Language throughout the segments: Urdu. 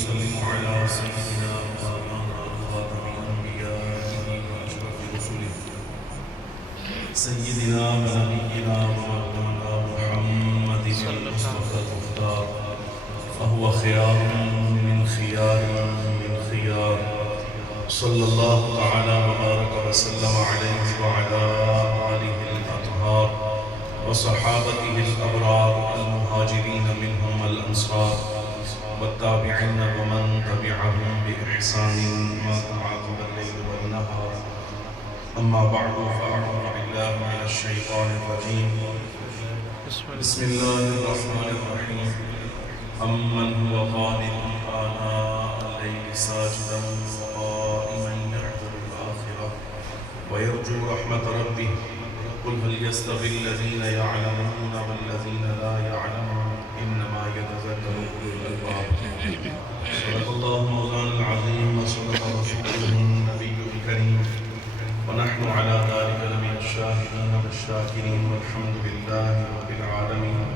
وسلم على سيدنا مولانا خاتم أنبيائه وأشرف رسله سيدنا ونبينا ومولانا محمد المصطفى المختار فهو خيار من خيار من خيار صلى الله تعالى وبارك وسلم عليه وعلى آله الأطهار وصحابته الأبرار المهاجرين منهم الأنصار والتابعين ومن تبعهم بإحسان ما تعاقب الليل والنهار أما بعد فأعوذ بالله من الشيطان الرجيم بسم الله الرحمن الرحيم أمن هو قانت آناء الليل ساجدا وقائما يحذر الآخرة ويرجو رحمة ربه قل هل يستوي الذين يعلمون والذين لا يعلمون إنما يتذكر أولو الألباب صدق الله مولانا العظيم وصدق رسوله النبي الكريم ونحن على ذلك لمن الشاهدين والشاكرين والحمد لله رب العالمين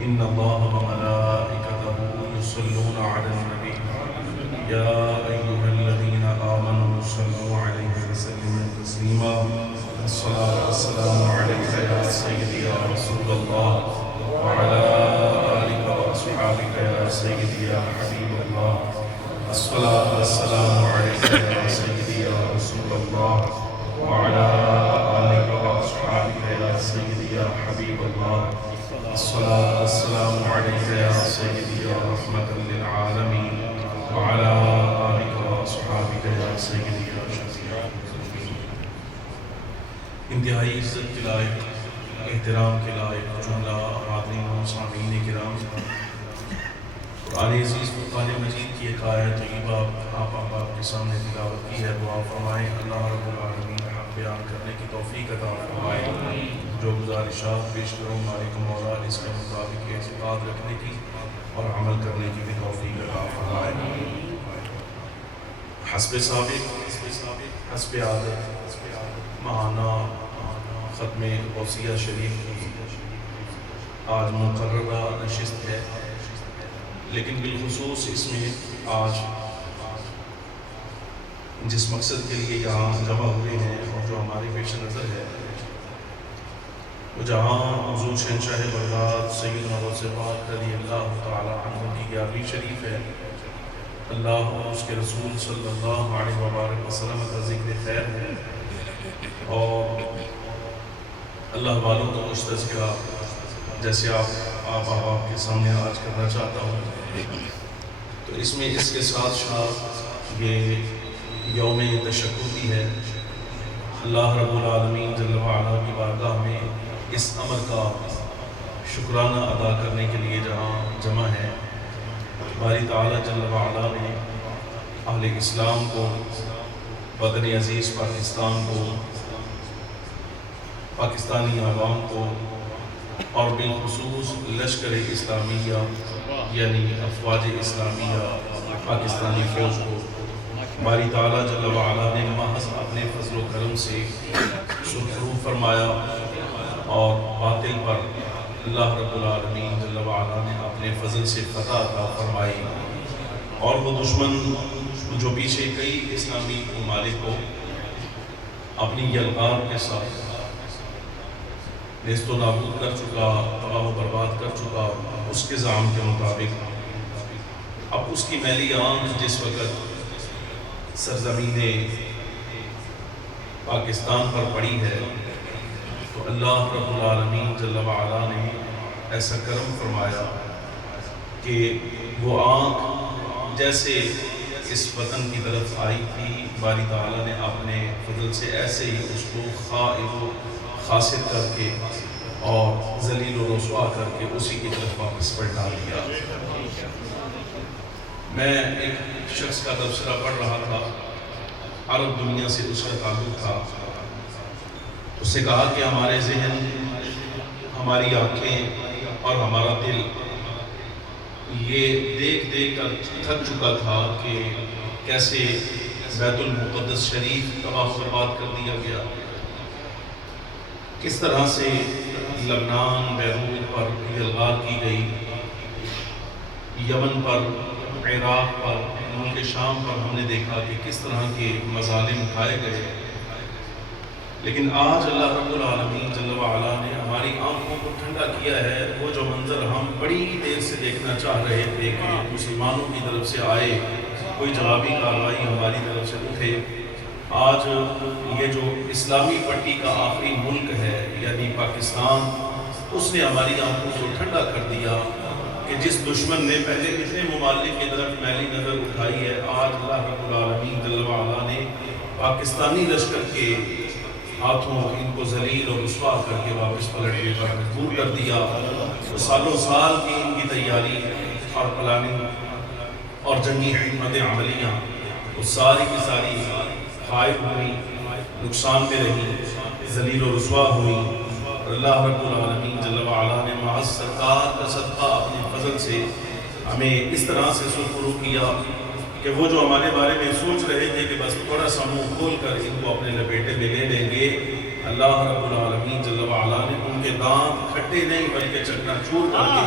إن الله وملائكته يصلون على النبي يا أيها الذين آمنوا صلوا عليه وسلموا تسليما الصلاة والسلام عليك يا سيدي يا رسول الله وعلى آلك وأصحابك يا سيدي يا حبيب الله الصلاة والسلام عليك يا سيدي يا رسول الله وعلى آلك وأصحابك يا سيدي يا حبيب الله الصلاة والسلام عليك يا سيدي يا رحمة للعالمين وعلى آلك وأصحابك يا سيدي يا شفيع المذنبين انتہائی عزت کے لائق احترام کے لائق جملہ حاضرین و سامعین کرام قرآن عزیز فرقان مجید کی ایک آیت طیبہ آپ کے سامنے تلاوت کی ہے دعا فرمائیں اللہ رب العالمین حق بیان کرنے کی توفیق عطا فرمائے جو گزارشات پیش کروں مالک مولا اس کے مطابق اعتقاد رکھنے کی اور عمل کرنے کی بھی توفیق عطا فرمائے حسب سابق حسب عادت ماہانہ ختم غوثیہ شریف کی آج مقررہ نشست ہے لیکن بالخصوص اس میں آج جس مقصد کے لیے یہاں جمع ہوئے ہیں اور جو ہماری پیش نظر ہے وہ جہاں حضور شہنشاہ بغداد سیدنا غوث پاک رضی اللہ تعالی عنہ کی 11ویں شریف ہے اللہ اور اس کے رسول صلی اللہ علیہ وسلم کا ذکر خیر ہے اور اللہ والوں کا کچھ تذکرہ جیسے آپ کے سامنے آج کرنا چاہتا ہوں تو اس میں اس کے ساتھ ساتھ یہ یوم تشکر بھی ہے اللہ رب العالمین جل وعلا کی بارگاہ میں اس امر کا شکرانہ ادا کرنے کے لیے جہاں جمع ہے باری تعالیٰ جل وعلا نے اہل اسلام کو وطن عزیز پاکستان کو پاکستانی عوام کو اور بالخصوص لشکر اسلامیہ یعنی افواج اسلامیہ پاکستانی فوج کو باری تعالیٰ جل وعلا نے محض اپنے فضل و کرم سے سرخرو فرمایا اور باطل پر اللہ رب العالمین جل وعلا نے اپنے فضل سے فتح عطا فرمائی اور وہ دشمن جو پیچھے کئی اسلامی ممالک کو اپنی یلغار کے ساتھ نیست و نابود کر چکا تباہ و برباد کر چکا اس کے زعم کے مطابق اب اس کی میلی آنکھ جس وقت سرزمین پاکستان پر پڑی ہے تو اللہ رب العالمین جل وعلا نے ایسا کرم فرمایا کہ وہ آنکھ جیسے اس وطن کی طرف آئی تھی باری تعالیٰ نے اپنے فضل سے ایسے ہی اس کو خائب و خاسر کر کے اور ذلیل و رسوا کر کے اسی کی طرف واپس پلٹا دیا میں ایک شخص کا تبصرہ پڑھ رہا تھا عرب دنیا سے اس کا تعلق تھا اس سے کہا کہ ہمارے ذہن ہماری آنکھیں اور ہمارا دل یہ دیکھ کر تھک چکا تھا کہ کیسے بیت المقدس شریف تباہ و برباد کر دیا گیا کس طرح سے لبنان بیروت پر یلغار کی گئی یمن پر عراق پر، ملک شام پر ہم نے دیکھا کہ کس طرح کے مظالم اٹھائے گئے، لیکن آج اللہ رب العالمین جل وعلا نے ہماری آنکھوں کو ٹھنڈا کیا ہے۔ وہ جو منظر ہم بڑی دیر سے دیکھنا چاہ رہے تھے کہ مسلمانوں کی طرف سے آئے، کوئی جوابی کارروائی ہماری طرف سے اٹھے، آج یہ جو اسلامی پٹی کا آخری ملک ہے یعنی پاکستان، اس نے ہماری آنکھوں کو ٹھنڈا کر دیا کہ جس دشمن نے پہلے کتنے ممالک کی طرف میلی نظر اٹھائی ہے، آج اللہ رب العالمین جل وعلا نے پاکستانی لشکر کے ہاتھوں ان کو ذلیل اور رسوا کر کے واپس پلٹنے پر مجبور کر دیا۔ تو سالوں سال کی ان کی تیاری اور پلاننگ اور جنگی حکمت عملیاں وہ ساری کی ساری خائب ہوئی، نقصان میں رہی، ذلیل و رسوا ہوئی، اور اللہ رب العالمین جل وعلا نے معاذ سرکار کا صدقہ اپنے فضل سے ہمیں اس طرح سے سرخرو کیا کہ وہ جو ہمارے بارے میں سوچ رہے تھے کہ بس تھوڑا سا منہ کھول کر ان کو اپنے لپیٹے میں لے لیں گے، اللہ رب العالمین جل وعلا نے ان کے دانت کھٹے نہیں بلکہ چکنا چور کر کے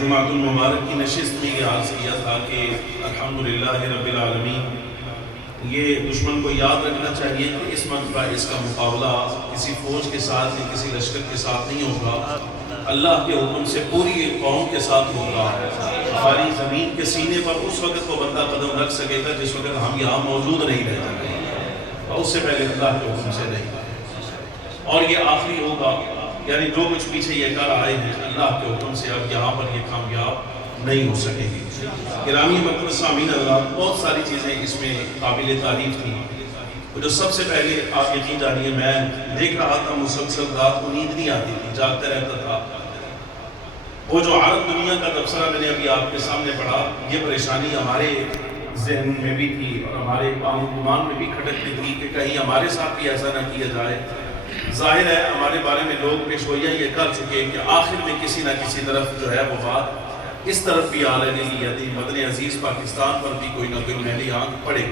جمعۃ المبارک کی نشست میں یہ عرض کیا تھا کہ الحمدللہ رب العالمین، یہ دشمن کو یاد رکھنا چاہیے کہ اس مرتبہ اس کا مقابلہ کسی فوج کے ساتھ یا کسی لشکر کے ساتھ نہیں ہوگا، اللہ کے حکم سے پوری قوم کے ساتھ ہوگا۔ ہماری زمین کے سینے پر اس وقت کو بندہ قدم رکھ سکے گا جس وقت ہم یہاں موجود نہیں رہ سکتے، اور اس سے پہلے اللہ کے حکم سے نہیں، اور یہ آخری ہوگا، یعنی جو کچھ پیچھے یہ کر آئے ہیں اللہ کے حکم سے اب یہاں پر یہ کامیاب نہیں ہو سکے گی۔ گرامی مقدس سامعین اللہ، بہت ساری چیزیں اس میں قابل تعریف تھیں۔ وہ جو سب سے پہلے آپ یقین جانیے، میں دیکھ رہا تھا مسلسل رات کو نیند نہیں آتی تھی، جاگتا رہتا تھا۔ وہ جو عرب دنیا کا تبصرہ میں نے ابھی آپ کے سامنے پڑھا، یہ پریشانی ہمارے ذہن میں بھی تھی اور ہمارے گمان میں بھی کھٹکتی تھی کہ کہیں ہمارے ساتھ بھی ایسا نہ کیا جائے۔ ظاہر ہے ہمارے بارے میں لوگ پیشگوئیاں یہ کر چکے کہ آخر میں کسی نہ کسی طرف جو ہے وہ بات اس طرف بھی آ رہی ہے، یعنی وطن عزیز پاکستان پر بھی کوئی نہ کوئی میلی آنکھ پڑے۔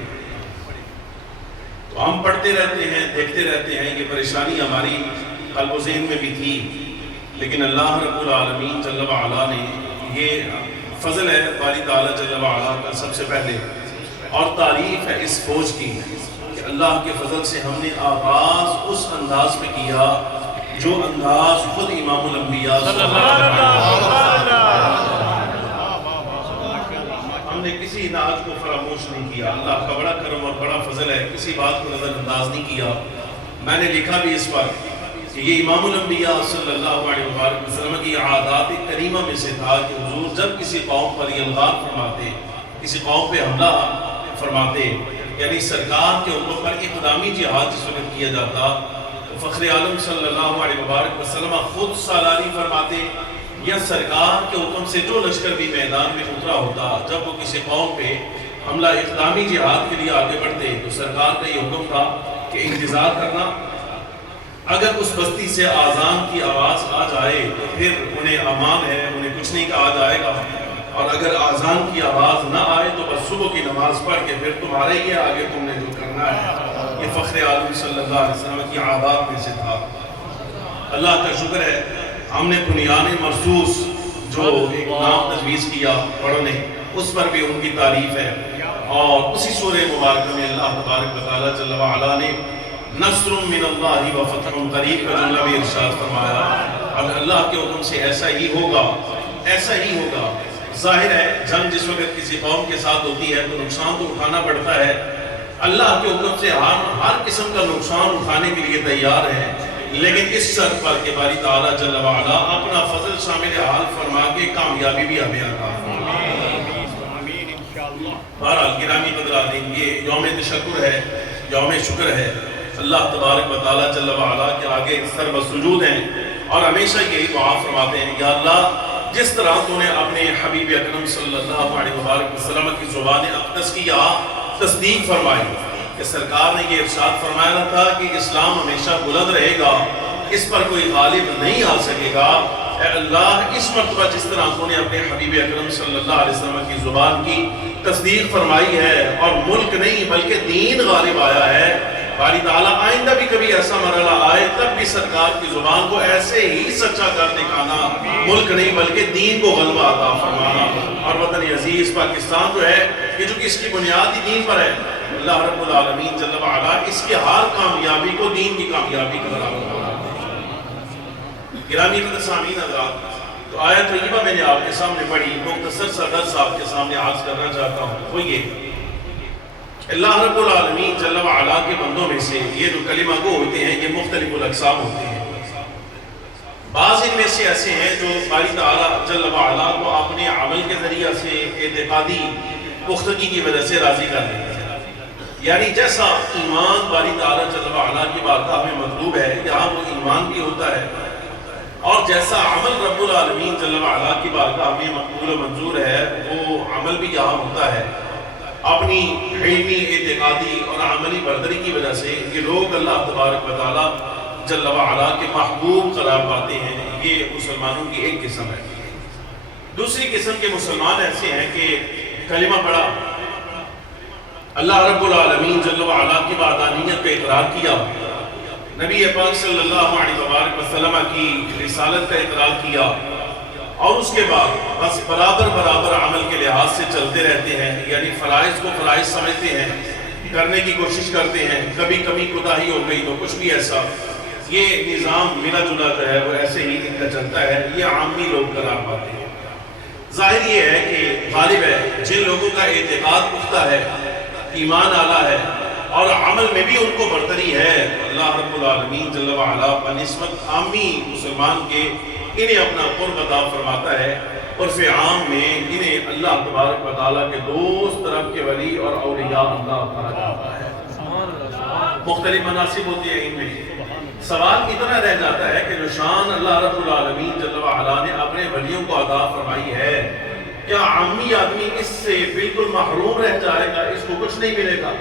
تو ہم پڑھتے رہتے ہیں، دیکھتے رہتے ہیں، یہ پریشانی ہماری قلب و ذہن میں بھی تھی، لیکن اللہ رب العالمین جل وعلا نے، یہ فضل ہے باری تعالیٰ جل وعلا کا سب سے پہلے، اور تعریف ہے اس فوج کی کہ اللہ کے فضل سے ہم نے آغاز اس انداز میں کیا جو انداز خود امام الانبیاء صلی اللہ علیہ وسلم، ہم نے کسی ناز کو فراموش نہیں کیا۔ اللہ کا بڑا کرم اور بڑا فضل ہے، کسی بات کو نظر انداز نہیں کیا۔ میں نے لکھا بھی اس پر کہ یہ امام الانبیاء صلی اللہ علیہ وسلم کی عادات کریمہ میں سے تھا کہ حضور جب کسی قوم پر الغار فرماتے، کسی قوم پہ حملہ فرماتے، یعنی سرکار کے حکم پر اقدامی جہاد جس وقت کیا جاتا، تو فخر عالم صلی اللہ علیہ وسلم خود سالاری فرماتے، یا سرکار کے حکم سے جو لشکر بھی میدان میں اترا ہوتا، جب وہ کسی قوم پہ حملہ اقدامی جہاد کے لیے آگے بڑھتے تو سرکار کا یہ حکم تھا کہ انتظار کرنا، اگر اس بستی سے آذان کی آواز آ جائے تو پھر انہیں امان ہے، انہیں کچھ نہیں کہا جائے گا، اور اگر آذان کی آواز نہ آئے تو بس صبح کی نماز پڑھ کے پھر تمہارے ہی آگے تم نے جو کرنا ہے۔ یہ فخر عالم صلی اللہ علیہ وسلم کی عادات میں سے تھا۔ اللہ کا شکر ہے ہم نے بنیان مرصوص جو ایک نام تجویز کیا پڑھنے، اس پر بھی ان کی تعریف ہے، اور اسی سورہ مبارکہ میں اللہ تبارک و تعالیٰ جل وعلا نے نصر من اللہ و فتح قریب کا جملہ بھی ارشاد فرمایا، اور اللہ کے حکم سے ایسا ہی ہوگا، ایسا ہی ہوگا۔ ظاہر ہے جنگ جس وقت کسی قوم کے ساتھ ہوتی ہے تو نقصان تو اٹھانا پڑتا ہے، اللہ کے حکم سے ہر قسم کا نقصان اٹھانے کے لیے تیار ہے، لیکن اس شرط پر کہ باری تعالیٰ جل وعلا اپنا فضل شامل حال فرما کے کامیابی بھی ہمیں عطا فرمائے۔ بہرحال گرامی قدران، یہ یوم تشکر ہے، یوم شکر ہے، اللہ تبارک و تعالیٰ جل وعلا کے آگے سر بسجود ہیں، اور ہمیشہ یہی دعا فرماتے ہیں، یا اللہ جس طرح تو نے اپنے حبیب اکرم صلی اللہ علیہ وسلم کی زبان اقدس کی تصدیق فرمائی کہ سرکار نے یہ ارشاد فرمایا تھا کہ اسلام ہمیشہ بلند رہے گا، اس پر کوئی غالب نہیں آ سکے گا، اے اللہ اس مرتبہ جس طرح تو نے اپنے حبیب اکرم صلی اللہ علیہ وسلم کی زبان کی تصدیق فرمائی ہے اور ملک نہیں بلکہ دین غالب آیا ہے، باری تعالیٰ آئندہ بھی کبھی ایسا مرحلہ آئے تب بھی سرکار کی زبان کو ایسے ہی سچا کر دکھانا، ملک نہیں بلکہ دین کو غلبہ عطا فرمانا۔ اور وطن عزیز پاکستان جو ہے کہ جو اس کی بنیاد ہی دین پر ہے، اللہ رب العالمین جل وعلا اس کی ہر کامیابی کو دین کی کامیابی کا برابر بنا دے۔ گرامی سامعین حضرات، تو آیت طیبہ میں نے آپ کے سامنے پڑھی، مختصر سا درس آپ کے سامنے عرض کرنا چاہتا ہوں، وہ یہ اللہ رب العالمین جل وعلا کے بندوں میں سے یہ جو کلمہ گو ہوتے ہیں یہ مختلف الاقسام ہوتے ہیں۔ بعض ان میں سے ایسے ہیں جو باری تعالیٰ جل وعلا کو اپنے عمل کے ذریعہ سے اعتقادی پختگی کی وجہ سے راضی کر دیتے ہیں، یعنی جیسا ایمان باری تعالیٰ جل وعلا کی بارگاہ میں مطلوب ہے یہاں وہ ایمان بھی ہوتا ہے، اور جیسا عمل رب العالمین جل وعلا کی بارگاہ میں مقبول و منظور ہے وہ عمل بھی یہاں ہوتا ہے۔ اپنی علمی اعتقادی اور عملی برتری کی وجہ سے یہ لوگ اللہ تبارک و تعالیٰ جل وعلا کے محبوب قرار پاتے ہیں، یہ مسلمانوں کی ایک قسم ہے۔ دوسری قسم کے مسلمان ایسے ہیں کہ کلمہ پڑھا، اللہ رب العالمین جل وعلا کی وحدانیت پہ اقرار کیا، نبی پاک صلی اللہ علیہ وسلم کی رسالت پہ اقرار کیا، اور اس کے بعد بس برابر عمل کے لحاظ سے چلتے رہتے ہیں، یعنی فرائض کو فرائض سمجھتے ہیں، کرنے کی کوشش کرتے ہیں، کبھی کوتاہی ہو گئی تو کچھ بھی ایسا، یہ نظام ملا جلا جو ہے وہ ایسے ہی ان کا چلتا ہے، یہ عامی لوگ قرار پاتے ہیں۔ ظاہر یہ ہے کہ غالب ہے جن لوگوں کا اعتقاد پختہ ہے، ایمان اعلیٰ ہے اور عمل میں بھی ان کو برتری ہے، اللہ رب العالمین جل وعلا بنسبت عامی مسلمان کے انہیں اپنا قرب عطا فرماتا ہے، عرف عام میں انہیں اللہ تبارک و تعالیٰ کے دوست طرف کے ولی اور اولیاء اللہ کہا جاتا ہے۔ مختلف مناصب ہوتی ہیں ان میں۔ سوال اتنا رہ جاتا ہے کہ جو شان اللہ رب العالمین جل وعلا نے اپنے ولیوں کو عطا فرمائی ہے، کیا عامی آدمی اس سے بالکل محروم رہ جائے گا، اس کو کچھ نہیں ملے گا،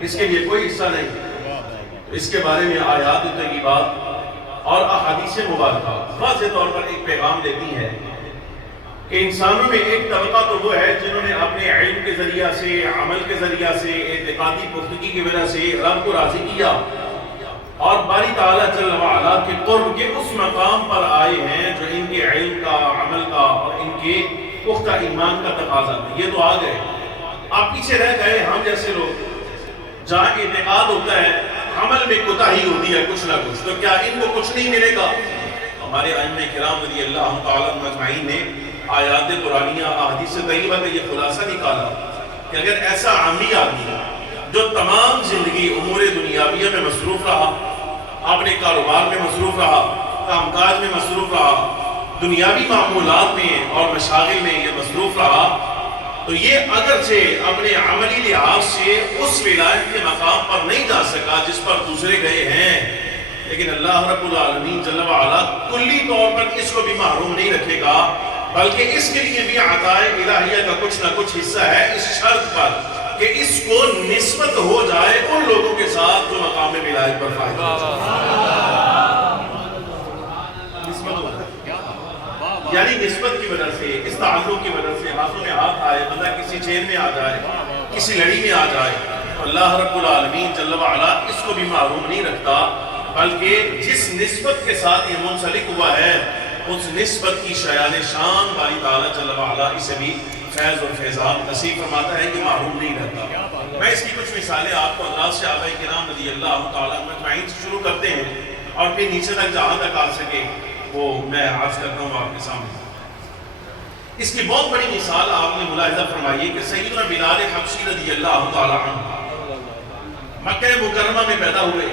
اس کے لیے کوئی حصہ نہیں؟ اس کے بارے میں آیات طیبات اور احادیث مبارکہ واضح طور پر ایک پیغام دیتی ہے کہ انسانوں میں ایک طبقہ تو وہ ہے جنہوں نے اپنے علم کے ذریعہ سے، عمل کے ذریعہ سے، اعتقادی پختگی کی وجہ سے رب کو راضی کیا اور باری تعالیٰ جل وعلا کے قرب کے اس مقام پر آئے ہیں جو ان کے علم کا، عمل کا اور ان کے پختہ ایمان کا تقاضا تھا۔ یہ تو آ گئے، آپ پیچھے رہ گئے ہم جیسے لوگ، جہاں اعتقاد ہوتا ہے عمل میں کوتاہی ہوتی ہے کچھ نہ کچھ، تو کیا ان کو کچھ نہیں ملے گا؟ ہمارے ائمہ کرام رضی اللہ تعالیٰ مجمعین نے آیات قرآنیہ احادیث طیبہ کا یہ خلاصہ نکالا کہ اگر ایسا عامی آدمی جو تمام زندگی امور دنیاویہ میں مصروف رہا، اپنے کاروبار میں مصروف رہا، کام کاج میں مصروف رہا، دنیاوی معمولات میں اور مشاغل میں یہ مصروف رہا، تو یہ اگرچہ اپنے عملی لحاظ سے اس ولایت کے مقام پر نہیں جا سکا جس پر دوسرے گئے ہیں، لیکن اللہ رب العالمین جل وعلا کلی طور پر اس کو بھی محروم نہیں رکھے گا، بلکہ اس کے لیے بھی عطائے الہیہ کا کچھ نہ کچھ حصہ ہے، اس شرط پر کہ اس کو نسبت ہو جائے ان لوگوں کے ساتھ جو مقام ولایت پر فائز ہو جائے، یعنی نسبت کی وجہ سے، اس تعلق کی وجہ سے ہاتھوں میں ہاتھ آئے، بندہ کسی چین میں آ جائے، کسی لڑی میں آ جائے، تو اللہ رب العالمین جل وعلا اس کو بھی محروم نہیں رکھتا، بلکہ جس نسبت کے ساتھ یہ منسلک ہوا ہے اس نسبت کی شایان شان باری تعالیٰ جل وعلا اسے بھی فیض اور فیضان نصیب فرماتا ہے کہ محروم نہیں رہتا۔ میں اس کی کچھ مثالیں آپ کو حضرات صحابہ کرام رضی اللہ تعالیٰ مجمعین سے شروع کرتے ہیں اور پھر نیچے تک جہاں تک آ سکے وہ میں عرض کرتا ہوں آپ کے سامنے۔ اس کی بہت بڑی مثال آپ نے ملاحظہ فرمائی ہے کہ سیدنا بلال حبشی رضی اللہ تعالیٰ عنہ مکہ مکرمہ میں پیدا ہوئے،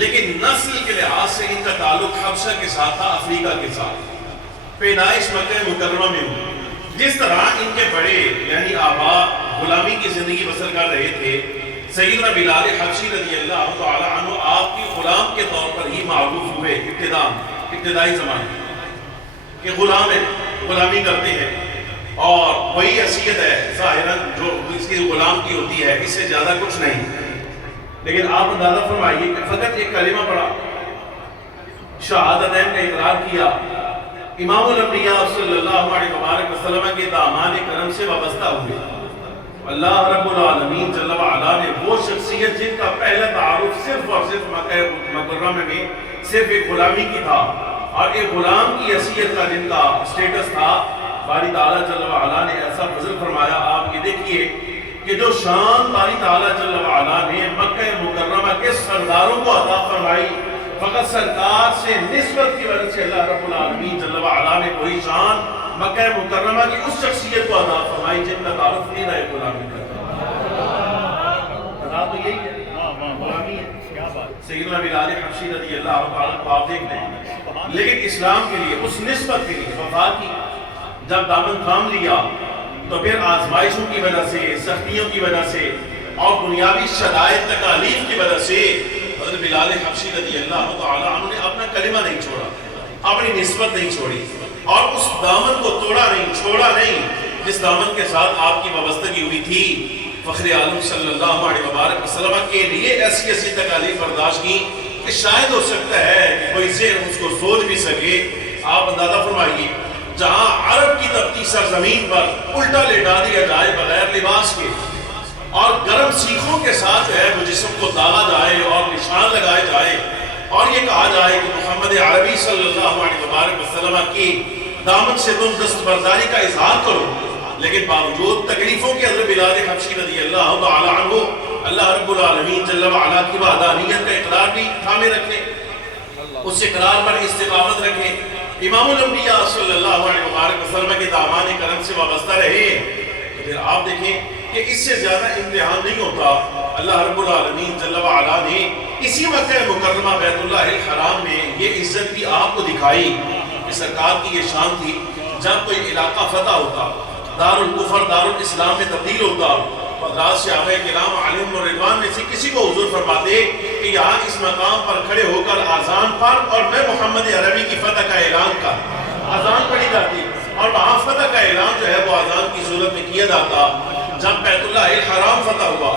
لیکن نسل کے لحاظ سے ان کا تعلق حبشہ کے ساتھ تھا، افریقہ کے ساتھ، پیدائش مکہ مکرمہ میں ہوئی۔ جس طرح ان کے بڑے یعنی آبا غلامی کی زندگی بسر کر رہے تھے، سیدنا بلال حبشی رضی اللہ تعالیٰ عنہ آپ کی غلام کے طور پر ہی معروف ہوئے ابتدائی زمانے کہ غلام ہے، غلامی کرتے ہیں، اور وہی حیثیت ہے ظاہراً جو اس کی غلام کی ہوتی ہے، اس سے زیادہ کچھ نہیں۔ لیکن آپ اندازہ فرمائیے کہ فقط ایک کلمہ پڑھا، شہادتین کا اقرار کیا، امام الانبیاء صلی اللہ علیہ وسلم کے دامان کرم سے وابستہ ہوئے۔ اللہ رب العالمین جل وعلا نے وہ شخصیت جن کا پہلا تعارف صرف اور صرف مکہ مکرمہ میں صرف ایک غلامی کی تھا اور ایک غلام کی حیثیت کا جن کا سٹیٹس تھا، باری تعالیٰ جل وعلا نے ایسا فضل فرمایا۔ آپ یہ دیکھیے کہ جو شان باری تعالیٰ جل وعلا نے مکہ مکرمہ کے سرداروں کو عطا فرمائی، فقط سرکار سے نسبت کی وجہ سے اللہ رب العالمین جل وعلا نے کوئی شان مکہ مکرمہ کی اس شخصیت کو عطا فرمائی جن کا تعارف نہیں رہے غلامی کرتا۔ عطا تو یہی ہے، غلامی ہے۔ سیدنا بلال حبشی رضی اللہ عنہ کو آپ دیکھ لیں، لیکن اسلام کے لیے اس نسبت کے لیے وفا کی جب دامن تھام لیا تو پھر آزمائشوں کی وجہ سے، سختیوں کی وجہ سے اور دنیاوی شرائط تکالیف کی وجہ سے حضرت بلال حبشی رضی اللہ تعالی عنہ نے اپنا کلمہ نہیں چھوڑا، اپنی نسبت نہیں چھوڑی اور اس دامن کو توڑا نہیں، چھوڑا نہیں جس دامن کے ساتھ آپ کی وابستگی ہوئی تھی۔ فخر عالم صلی اللہ علیہ وسلم کے لیے ایسی ایسی تکالیف برداشت کی کہ شاید ہو سکتا ہے کہ کوئی ذہن اس کو سوچ بھی سکے۔ آپ اندازہ فرمائیے، جہاں عرب کی تپتی سرزمین پر الٹا لٹا دیا جائے بغیر لباس کے اور گرم سیخوں کے ساتھ جو ہے وہ جسم کو داغا جائے اور نشان لگائے جائے اور یہ کہا جائے کہ محمد عربی صلی اللہ علیہ وسلم کی دامن سے تم دستبرداری کا اظہار کرو، لیکن باوجود تکلیفوں کے حضرت بلال حبشی رضی اللہ تعالی عنہ اللہ رب العالمین جل وعلا کی وحدانیت کا اقرار بھی تھامے رکھیں، اس اقرار پر استقامت رکھیں، امام الانبیاء صلی اللہ علیہ وسلم کے دامان کرم سے وابستہ رہے۔ تو پھر آپ دیکھیں کہ اس سے زیادہ امتحان نہیں ہوتا۔ اللہ رب العالمین جل وعلا نے اسی مکہ مکرمہ بیت اللہ الحرام میں یہ عزت بھی آپ کو دکھائی کہ سرکار کی یہ شان تھی، جب کوئی علاقہ فتح ہوتا، دار الکفر دار الاسلام میں تبدیل ہوتا، حضرات صحابہ کرام علیہم رضوان میں سے کسی کو حضور فرماتے کہ یہاں اس مقام پر کھڑے ہو کر آذان پر اور میں محمد عربی کی فتح کا اعلان کر، آذان پڑھی جاتی اور وہاں فتح کا اعلان جو ہے وہ آذان کی صورت میں کیا جاتا۔ جب بیت اللہ الحرام فتح ہوا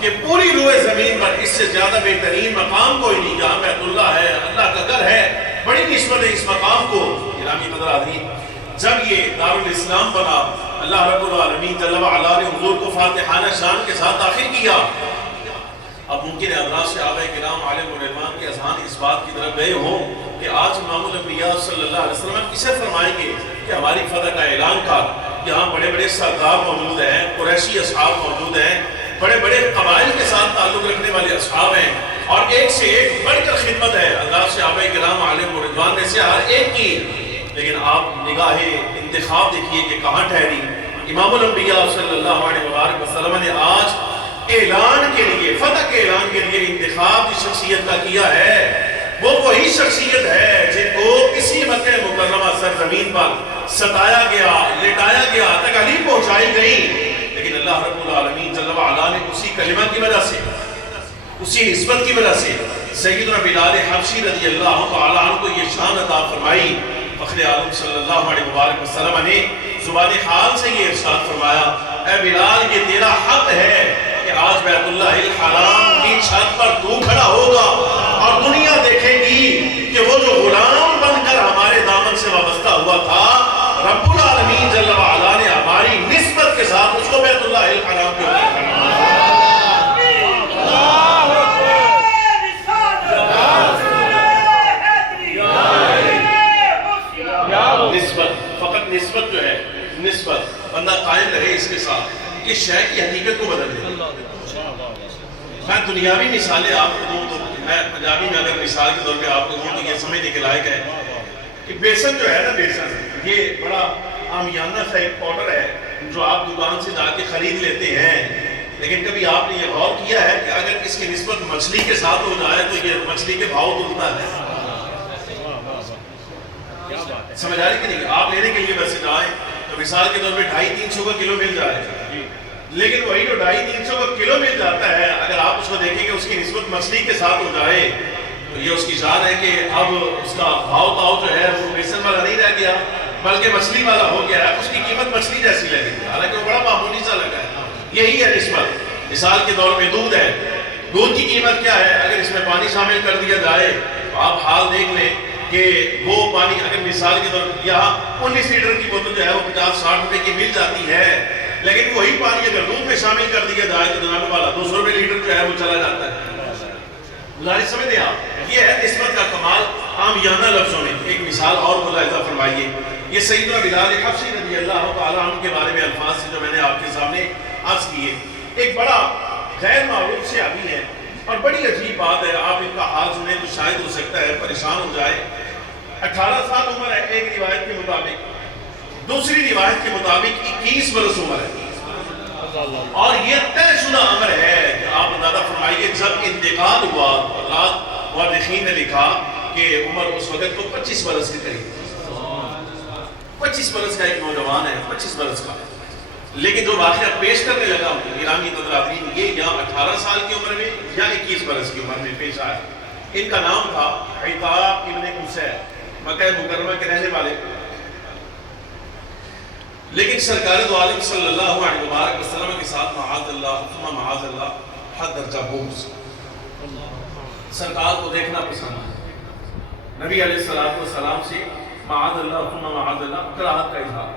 کہ پوری روئے زمین پر اس سے زیادہ بہترین مقام کوئی نہیں، جہاں بیت اللہ ہے، اللہ کا گھر ہے، بڑی نسبت ہے اس مقام کو۔ گرامی قدر حاضرین، جب یہ دار الاسلام بنا، اللہ رب العالمین جل وعلا نے حضور کو فاتحانہ شان کے ساتھ داخل کیا۔ اب ممکن ہے حضرات صحابہ کرام علیہم الرضوان کے اذہان اس بات کی طرف گئے ہوں کہ آج امام الانبیاء صلی اللہ علیہ وسلم کسے فرمائیں گے کہ ہماری فتح کا اعلان کر، یہاں بڑے بڑے سردار موجود ہیں، قریشی اصحاب موجود ہیں، بڑے بڑے قبائل کے ساتھ تعلق رکھنے والے اصحاب ہیں اور ایک سے ایک بڑھ کر خدمت ہے اللہ صحابہ کرام علیہم الرضوان میں سے ہر ایک کی۔ لیکن آپ نگاہ انتخاب دیکھیے کہ کہاں ٹھہری۔ امام الانبیاء صلی اللہ علیہ وسلم نے آج اعلان کے لیے، فتح کے اعلان کے لیے انتخاب جس شخصیت کا کیا ہے وہ وہی شخصیت ہے جن کو اسی مکہ مکرمہ سرزمین پر ستایا گیا، لٹایا گیا، تکالیف پہنچائی گئی، لیکن اللہ رب العالمین جل وعلا نے اسی کلمہ کی وجہ سے، اسی نسبت کی وجہ سے سیدنا بلال حبشی رضی اللہ تعالی عنہ کو یہ شان عطا فرمائی۔ فخر عالم صلی اللہ علیہ وسلم نے زبان حال سے یہ ارشاد فرمایا، اے بلال یہ تیرا حق ہے کہ آج بیت اللہ الحرام کی چھت پر تو کھڑا ہوگا اور دنیا دیکھے گی کہ وہ جو غلام بن کر ہمارے دامن سے وابستہ ہوا تھا، رب العالمین جل وعلا نے ہماری نسبت کے ساتھ اس کو بیت اللہ الحرام کے اوپر کھڑا۔ نسبت، فقط نسبت جو ہے، نسبت بندہ قائم رہے اس کے ساتھ کہ شے کی حقیقت کو بدل دے۔ میں دنیاوی مثالیں آپ کو دوں تو میں پنجابی میں اگر مثال کے طور پہ آپ کو دوں تو یہ سمجھنے کے لائق ہے کہ بیسن جو ہے نا، بیسن یہ بڑا عامیانہ سا ایک پاؤڈر ہے جو آپ دکان سے جا کے خرید لیتے ہیں، لیکن کبھی آپ نے یہ غور کیا ہے کہ اگر اس کی نسبت مچھلی کے ساتھ ہو جائے تو یہ مچھلی کے بھاؤ دلتا ہے؟ سمجھ آ رہی کہ نہیں؟ آپ لینے کے لیے ویسے جائیں تو مثال کے طور پہ 250-300 کا کلو مل جائے، لیکن وہی جو 250-300 کا کلو مل جاتا ہے، اگر آپ اس کو دیکھیں کہ اس کی نسبت مچھلی کے ساتھ ہو جائے تو یہ اس کی شان ہے کہ اب اس کا بھاؤ تاؤ جو ہے وہ بیسن والا نہیں رہ گیا بلکہ مچھلی والا ہو گیا ہے، اس کی قیمت مچھلی جیسی لگے گی، حالانکہ وہ بڑا معمولی سا لگا ہے۔ یہی ہے نسبت۔ مثال کے طور پہ دودھ ہے، دودھ کی قیمت کیا ہے؟ اگر اس میں پانی شامل کر دیا جائے تو آپ حال دیکھ لیں کہ کہ وہ پانی اگر مثال کے طور پر یہاں 19 لیٹر کی بوتل جو ہے وہ 50-60 روپے کی مل جاتی ہے، لیکن وہی پانی اگر دودھ میں شامل کر دیا جائے تو جناب والا 200 روپے لیٹر جو ہے وہ چلا جاتا ہے۔ گزارش سمجھتے ہیں آپ، یہ ہے نسبت کا کمال عامیانہ لفظوں میں۔ ایک مثال اور ملاحظہ فرمائیے، یہ سیدنا بلال حبشی رضی اللہ تعالیٰ عنہ کے بارے میں الفاظ سے جو میں نے آپ کے سامنے عرض کیے۔ ایک بڑا غیر معروف صحابی ہے اور بڑی عجیب بات ہے، آپ ان کا حال سنیں تو شاید ہو سکتا ہے پریشان ہو جائے۔ 18 سال عمر ہے ایک روایت کے مطابق، دوسری روایت کے مطابق 21 برس عمر ہے، اور یہ طے شدہ امر ہے کہ آپ اندازہ فرمائیے جب انتقال ہوا، مورخین نے لکھا کہ عمر اس وقت کو 25 برس کے قریب، 25 برس کا ایک نوجوان ہے، 25 برس کا، لیکن جو واقعہ پیش کرنے لگا ہوں گرامی قدراتین، یہ یا 18 سال کی عمر میں یا 21 برس کی عمر میں پیش آیا۔ ان کا نام تھا عتاب ابن قصیر، مکہ مکرمہ کے رہنے والے، لیکن سرکار دو عالم صلی اللہ علیہ وسلم کے ساتھ معاذ اللہ ثم معاذ اللہ حد درجہ بغض، سرکار کو دیکھنا پسند ہے، نبی علیہ السلام سے معاذ اللہ ثم معاذ اللہ کراہت کا اظہار۔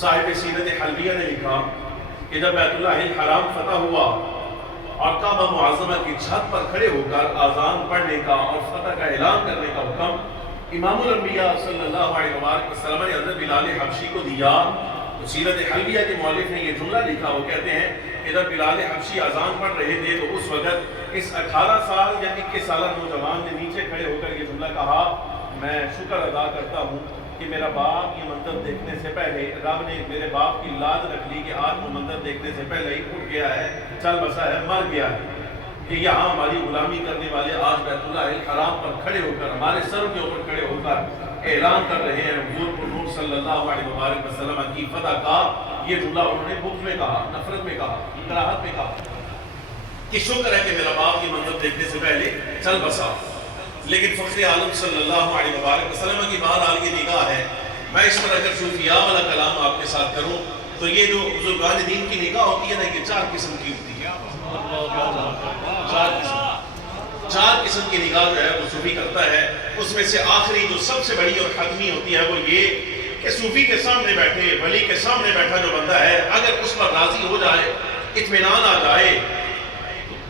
صاحب سیرت حلبیہ نے لکھا کہ جب بیت اللہ الحرام فتح ہوا اور کعبہ معظمہ کی چھت پر کھڑے ہو کر اذان پڑھنے کا اور فتح کا اعلان کرنے کا حکم امام الانبیاء صلی اللہ علیہ وسلم نے حضرت بلال حبشی کو دیا، تو سیرت حلبیہ کے مؤلف نے یہ جملہ لکھا، وہ کہتے ہیں کہ جب بلال حبشی اذان پڑھ رہے تھے تو اس وقت اس 18 سال یا 21 سالہ نوجوان نے نیچے کھڑے ہو کر یہ جملہ کہا، میں شکر ادا کرتا ہوں کہ میرا باپ یہ منظر دیکھنے سے پہلے، رب نے میرے باپ کی لاج رکھ لی کہ آج وہ منظر دیکھنے سے پہلے ہی اٹھ گیا ہے، چل بسا ہے، مر گیا ہے، کہ یہاں ہماری غلامی کرنے والے آج بیت اللہ الحرام پر کھڑے ہو کر، ہمارے سر کے اوپر کھڑے ہو کر اعلان کر رہے ہیں حضور نور صلی اللہ علیہ وسلم کی فتح کا۔ یہ جملہ انہوں نے بغض میں کہا، نفرت میں کہا، کراہت میں کہا کہ شکر ہے کہ میرا باپ کی منظر دیکھنے سے پہلے چل بسا۔ لیکن فخر عالم صلی اللہ علیہ وسلم کی بہرحال یہ نگاہ ہے۔ میں اس پر اگر صوفیاء والا کلام آپ کے ساتھ کروں تو یہ جو بزرگان دین کی نگاہ ہوتی ہے نا، یہ 4 قسم کی ہوتی ہے، 4 قسم کی نگاہ جو ہے وہ صوفی کرتا ہے۔ اس میں سے آخری جو سب سے بڑی اور حتمی ہوتی ہے وہ یہ کہ صوفی کے سامنے بیٹھے، ولی کے سامنے بیٹھا جو بندہ ہے، اگر اس پر راضی ہو جائے، اطمینان آ جائے،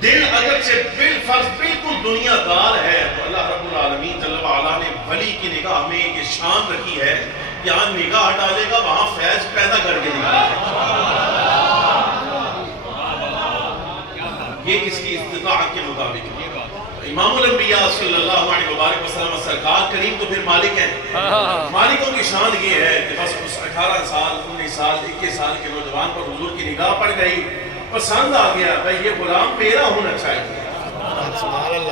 دل اگر سے بالفرض بالکل دنیا دار ہے، تو اللہ رب العالمین جل وعلا نے ولی کی نگاہ میں یہ شان رکھی ہے، یہاں نگاہ ڈالے گا وہاں فیض پیدا کر کے نگاہ ہے، یہ اس کی استطاعت کے مطابق۔ امام الانبیاء صلی اللہ علیہ وسلم سرکار کریم تو پھر مالک ہیں، مالکوں کی شان یہ ہے کہ بس اس 18 سال 19 سال 21 سال کے نوجوان پر حضور کی نگاہ پڑ گئی، پسند آ گیا، بھائی یہ غلام میرا ہونا چاہیے،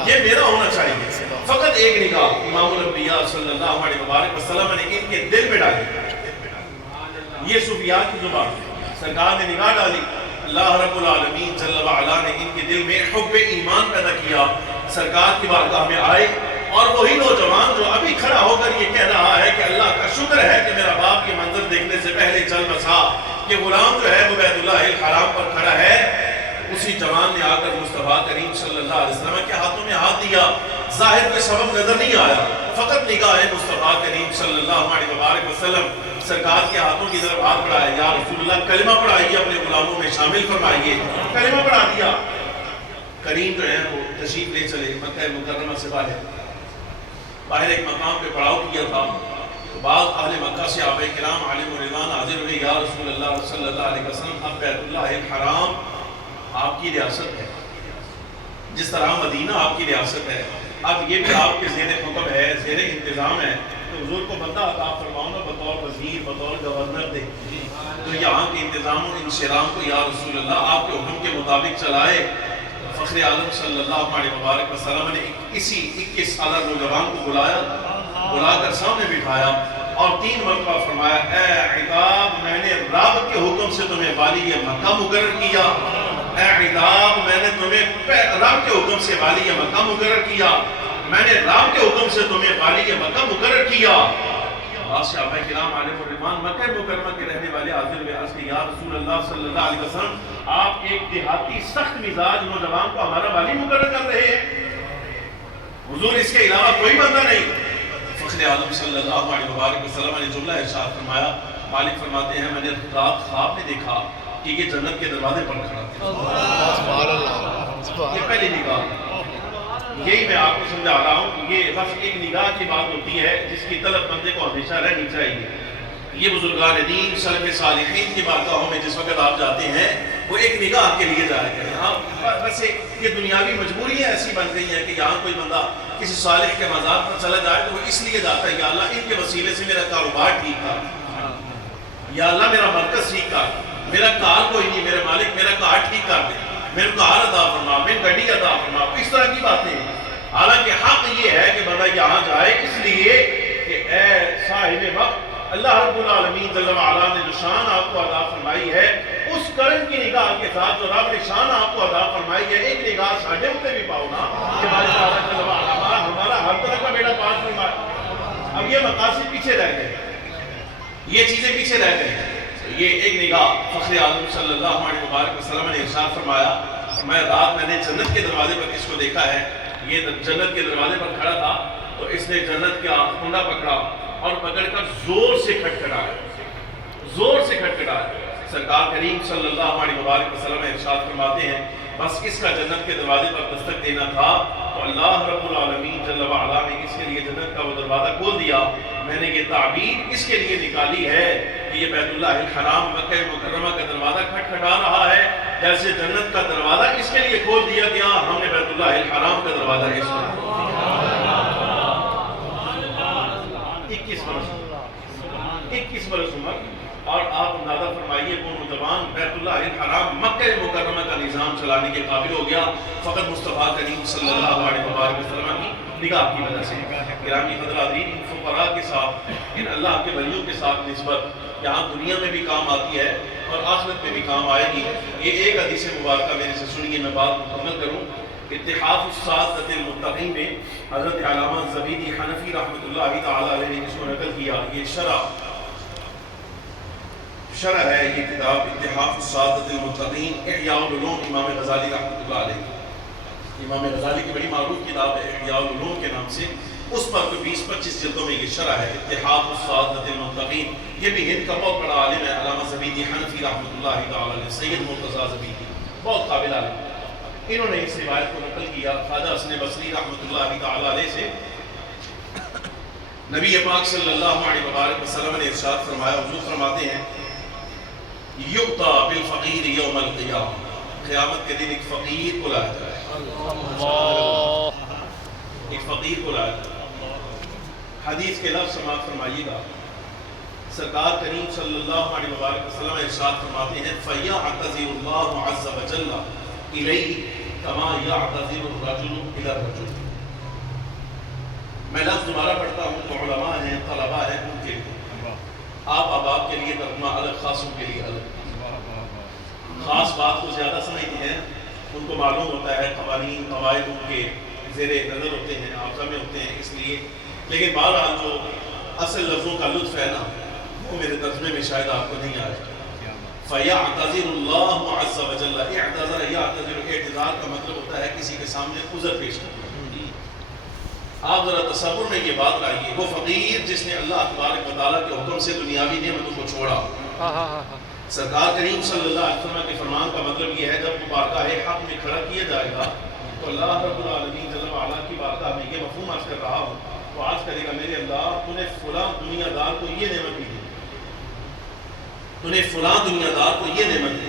یہ میرا ہونا چاہیے۔ فقط ایک نگاہ امام الانبیاء صلی اللہ علیہ وسلم نے ان کے دل میں ڈالی، یہ صوفیاء کی زبان سرکار نے نگاہ ڈالی، اللہ رب العالمین جل وعلا نے ان کے دل میں حب ایمان پیدا کیا، سرکار کی بارگاہ میں آئے، اور وہی نوجوان جو ابھی کھڑا ہو کر یہ کہہ رہا ہے کہ اللہ کا شکر ہے کہ میرا باپ کی منظر دیکھنے سے پہلے چل بسا، کہ غلام جو ہے وہ بیت اللہ الحرام پر کھڑا ہے، اسی جوان نے آ کر مصطفیٰ کریم صلی اللہ علیہ وسلم کے ہاتھوں میں ہاتھ دیا، ظاہر کے سبب نظر نہیں آیا، فقط نگاہ مصطفیٰ کریم صلی اللہ علیہ وسلم سرکار کے ہاتھوں کی طرف ہاتھ بڑھائے، یا رسول اللہ کلمہ پڑھائیے، اپنے غلاموں میں شامل فرمائیے، کلمہ پڑھا دیا۔ کریم جو ہے وہ تشریف لے چلے مکہ مکرمہ سے باہر ایک مقام پہ پڑاؤ کیا تھا، تو بعض اہل مکہ سے صحابہ کرام علیہ رضوان حاضر ہوئے، یا رسول اللہ صلی اللہ علیہ وسلم اب بیت اللہ الحرام آپ کی ریاست ہے، جس طرح مدینہ آپ کی ریاست ہے، اب یہ بھی آپ کے زیر حکم ہے، زیر انتظام ہے، تو حضور کو بندہ عطا فرماؤ نا بطور وزیر، بطور گورنر دے، تو یہاں کے انتظام و انشرام کو یا رسول اللہ آپ کے حکم کے مطابق چلائے۔ فخر عالم صلی اللہ علیہ وسلم نے اسی 21 سالہ نوجوان کو بلا کر سامنے بٹھایا اور 3 مرتبہ فرمایا، اے عتاب میں نے رب کے حکم سے تمہیں والی مکہ مقرر کیا، اے عتاب میں نے تمہیں رب کے حکم سے والی مکہ مقرر کیا، میں نے رب کے حکم سے تمہیں والی مکہ مقرر کیا۔ صحابہ کرام علیہ الرضوان مکہ مکرمہ کے رہنے والے حاضر ہوئے، عرض کہ یا رسول اللہ صلی اللہ علیہ وسلم آپ ایک دیہاتی سخت مزاج نوجوان کو ہمارا والی مقرر کر رہے ہیں، حضور اس کے علاوہ کوئی بندہ نہیں۔ فخر فخر عالم صلی اللہ علیہ وسلم نے جملہ ارشاد فرمایا، مالک فرماتے ہیں میں نے رات خواب میں دیکھا کہ یہ جنت کے دروازے پر کھڑا تھا۔ یہ پہلی نگاہ، یہی میں آپ کو سمجھا رہا ہوں، یہ بس ایک نگاہ کی بات ہوتی ہے جس کی طلب بندے کو ہمیشہ رہنی چاہیے۔ یہ بزرگان دین سلف صالحین کی بارگاہوں میں جس وقت آپ جاتے ہیں وہ ایک نگاہ کے لیے جائے گا۔ یہاں بس یہ دنیاوی مجبوریاں ایسی بن گئی ہیں کہ یہاں کوئی بندہ کسی صالح کے مزار پر چلا جائے تو وہ اس لیے جاتا ہے، یا اللہ ان کے وسیلے سے میرا کاروبار ٹھیک تھا، یا اللہ میرا مرکز ٹھیک تھا، میرا کار کوئی نہیں، میرے مالک میرا کار ٹھیک کر دے، میرے کار عطا فرما، میری گاڑی عطا فرما، اس طرح کی باتیں ہیں۔ حالانکہ حق یہ ہے کہ بندہ یہاں جائے اس لیے کہ اے صاحب وقت، اللہ رب العالمین جل وعلا نے جو شان آپ کو عطا فرمائی ہے اس کرم کی نگاہ کے ساتھ جو رب نے شان آپ کو عطا فرمائی ہے، ایک نگاہ ساڑھے ہوتے بھی پاؤ نا کہ ہمارا ہر طرح کا بیڑا پاس فرمایا۔ اب یہ مقاصد پیچھے رہ گئے، یہ چیزیں پیچھے رہ گئے۔ یہ ایک نگاہ فخر عالم صلی اللہ علیہ وسلم نے ارشاد فرمایا، میں رات میں نے جنت کے دروازے پر اس کو دیکھا ہے، یہ جنت کے دروازے پر کھڑا تھا تو اس نے جنت کا کنڈا پکڑا اور پکڑ کر زور سے کھٹکھٹایا، زور سے کھٹکھٹایا۔ سرکار کریم صلی اللہ علیہ وسلم ارشاد فرماتے ہیں بس اس کا جنت کے دروازے پر دستک دینا تھا تو اللہ رب العالمین جل وعلا نے اس کے لیے جنت کا وہ دروازہ کھول دیا۔ میں نے یہ تعبیر اس کے لیے نکالی ہے کہ یہ بیت اللہ الحرام مکہ مکرمہ کا دروازہ کھٹکھٹا رہا ہے، جیسے جنت کا دروازہ اس کے لیے کھول دیا گیا، ہم نے بیت اللہ الحرام کا دروازہ اس کو 21 برس عمر، اور آپ اندازہ فرمائیے وہ نوجوان بیت اللہ الحرام مکہ مکرمہ کا نظام چلانے کے قابل ہو گیا فقط مصطفیٰ کریم صلی اللہ علیہ وسلم کی نگاہ کی وجہ سے۔ گرامی حضرات، ان فقراء کے ساتھ، ان اللہ کے ولیوں کے ساتھ نسبت یہاں دنیا میں بھی کام آتی ہے اور آخرت میں بھی کام آئے گی۔ یہ ایک حدیث مبارکہ میرے سے سنیے، میں بات مکمل کروں۔ اتحاف السادۃ المتقین میں حضرت علامہ زبیدی حنفی رحمۃ اللہ تعالی علیہ نے اس کو نقل کیا۔ یہ شرح ہے، یہ کتاب اتحاف السادۃ المتقین احیاء العلوم، امام غزالی رحمۃ اللہ علیہ، امام غزالی کی بڑی معروف کتاب ہے احیاء العلوم کے نام سے، اس پر 20-25 جلدوں میں یہ شرح ہے اتحاف السادۃ المتقین۔ یہ بھی ہند کا بہت بڑا عالم ہے علامہ زبیدی حنفی رحمۃ اللہ تعالی علیہ، سید مرتضیٰ زبیدی، بہت قابل عالم۔ انہوں نے اس روایت کو نقل کیا خواجہ حسن بصری رحمۃ اللہ تعالی علیہ سے۔ نبی پاک صلی اللہ علیہ وسلم نے ارشاد فرمایا، حضور فرماتے ہیں یؤتی بالفقیر یوم القیامہ، قیامت کے دن ایک فقیر کو لایا جائے، ایک فقیر کو لایا جائے۔ حدیث کے لفظ سماعت فرمائیے گا، سرکار کریم صلی اللہ علیہ وسلم ارشاد فرماتے ہیں فَيَعْتَذِرُ اللَّهُ عَزَّ وَجَلَّ إِلَيْهِ كَمَا يَعْتَذِرُ الرَّجُلُ إِلَى الرَّجُلِ۔ میں لفظ دوبارہ پڑھتا ہوں تو علماء ہیں، طلباء ہیں، ان کے لیے آپ احباب کے لیے ترجمہ الگ، خاصوں کے لیے الگ۔ خاص بات کو زیادہ سمجھتے ہیں، ان کو معلوم ہوتا ہے قوانین قواعد ان کے زیر نظر ہوتے ہیں، حافظہ میں ہوتے ہیں، اس لیے۔ لیکن بہرحال جو اصل لفظوں کا لطف ہے نا وہ میرے ترجمے میں شاید آپ کو نہیں آئے۔ فَيَعْتَذِرُ اللَّهُ عَزَّ وَجَلَّ، اعتذر یعتذر، اعتذار کا مطلب ہوتا ہے کسی کے سامنے عذر پیش کرنا۔ آپ ذرا تصور میں یہ بات لائیے، وہ فقیر جس نے اللہ تبارک و تعالیٰ کے حکم سے دنیاوی نعمتوں کو چھوڑا، سرکار کریم صلی اللہ علیہ وسلم کے فرمان کا مطلب یہ ہے جب وہ بارگاہ حق میں کھڑا کیا جائے گا تو اللہ رب العالمین جل وعلا کی بارگاہ میں یہ مفہوم عرض کر رہا ہوں، تو عرض کرے گا میرے اللہ تو نے فلاں دنیا دار کو یہ نعمت دی، تو نے فلاں دنیا دار کو یہ نعمت دی،